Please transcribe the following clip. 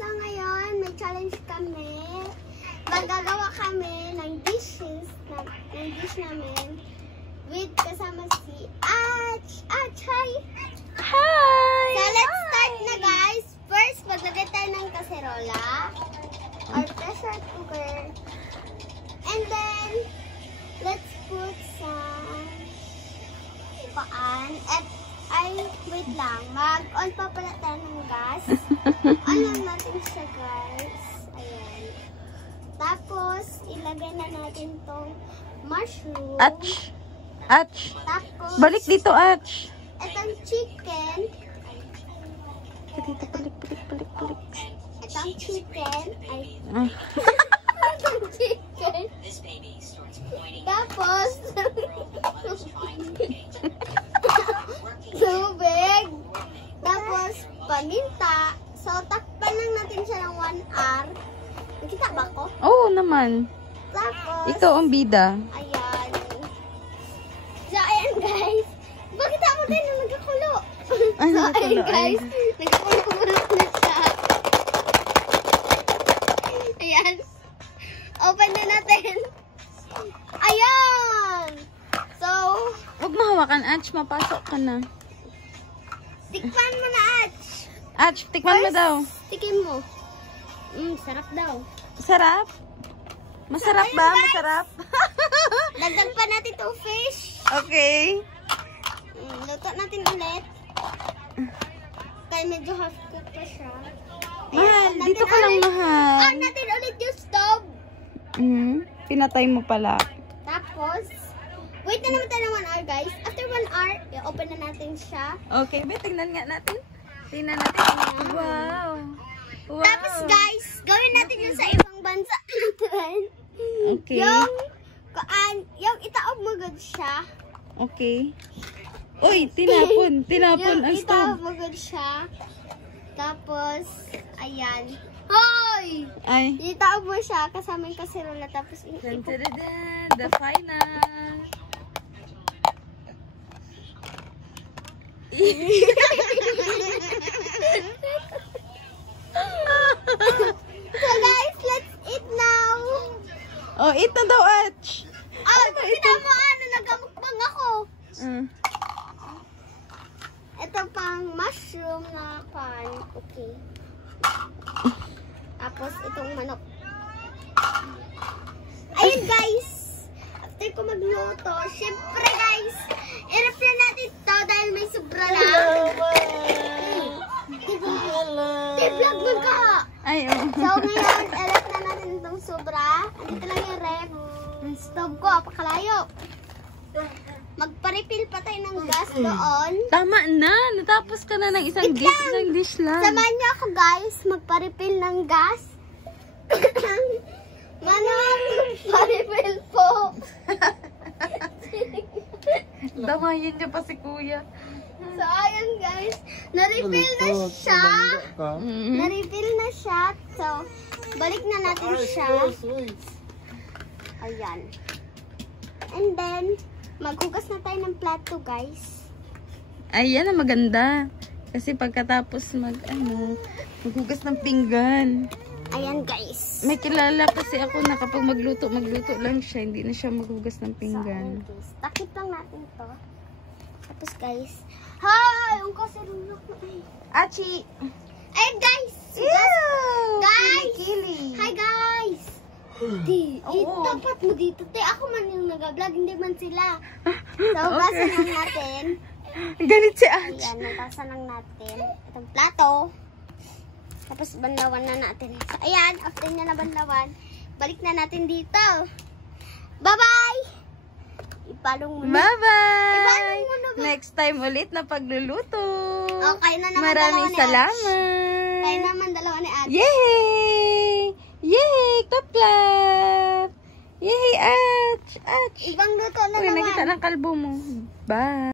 So ngayon, may challenge kami. Magagawa kami ng dish namin with kasama si Ach. Ach, hi! Hi! So let's start na guys. First, maglagay tayo ng kaserola or pressure cooker. And then, let's put some paan. At wait lang. Mag-on pa pala tayo ng gas. On lang natin siya guys. Ayan. Tapos, ilagay na natin tong mushroom. Ach! Ach! Tapos, Balik dito, Ach! itong chicken. Dito, balik. Itong chicken. Ah. Itong chicken. Tapos, tubig. Tapos, paminta. So, takpan lang natin siya ng 1 hour. Nakita ba ko? Oo naman. Tapos, Ikaw ang bida. ayan. So, ayan guys. Bakit ako din na nagkakulo? Ay, So, nagkakulo, ayan guys. ay. Nagkakulo na siya. Ayan. Open na natin. Ayan! So, Huwag mahawakan, Ach. Mapasok ka na. tikman mo na, Ach. Ach, tikman mo daw. Tikim mo. Sarap daw. Sarap? Masarap ba? Masarap? Dagdag pa natin itong fish. Okay. Luto natin ulit. Kaya medyo half cook pa siya. Mahal, on dito natin ka lang ulit. mahal. On natin ulit yung stove. Pinatay mo pala. Tapos, wait na naman tayo ng 1 hour guys. After 1 hour, i-open na natin siya. Okay, be, tingnan nga natin. Tingnan natin. Wow. Wow. Tapos guys, gawin natin yung sa ibang bansa. Okay. Yung itaob mo good siya. Okay. Uy, tinapon. Tinapon ang Yung itaob stove. mo good siya. Tapos, ayan. Hoy! Ay. Itaob mo siya kasama yung kaserola. Tapos, Dun, dun, dun, dun. The final. So guys, let's eat now. Oh, eat na daw, Ach. Kita mo nagamukbang ako. Ito pang mushroom na pan. Okay. Tapos itong manok. Ayun guys. After ko magluto, syempre guys, i-refresh natin ito dahil may sobra na. T-vlog mo ka. Ay, oh. So ngayon, i-ref na natin itong sobra. Andito lang yung ref. Yung stove ko, apakalayo. Magpa-refill pa tayo ng gas doon. Tama na. Natapos ka na ng isang dish. Isang dish lang. Samahan niyo ako guys, magpa-refill ng gas. Manong, pa-refill po. Damayin niya pa si kuya. So ayun guys, na-refill na siya. Na-refill na siya. So, balik na natin siya. Ayan. And then, maghugas na tayo ng plato guys. Ay, yan ang maganda. Kasi pagkatapos maghugas ng pinggan. Ayan guys. May kilala kasi ako na kapag magluto lang siya. Hindi na siya maghugas ng So, pinggan. ayan guys. Takip lang natin to. Tapos guys, hi! Ang kaserola ko eh. Achi! Ayun guys! Ew! Guys! Kili. Hi guys! Di, Oo. tapat mo dito. Te, ako man yung nag-vlog, hindi man sila. So, hugasan lang natin. Galit si Ach. Ayan, hugasan lang natin. Itong plato. Tapos, banlawan na natin. So, ayan, after niya na banlawan, balik na natin dito. Bye-bye! Ipalong mo na. Bye-bye! Ibalong mo na ba? Next time ulit na pagluluto. Okay na naman Maraming dalawa ni Ach. salamat. Kaya naman dalawa ni Ach. Yay! Yay! Clap! Yay! Ach! Ach! Ibang luto na Uy, naman. nakita ng kalbo mo. Bye!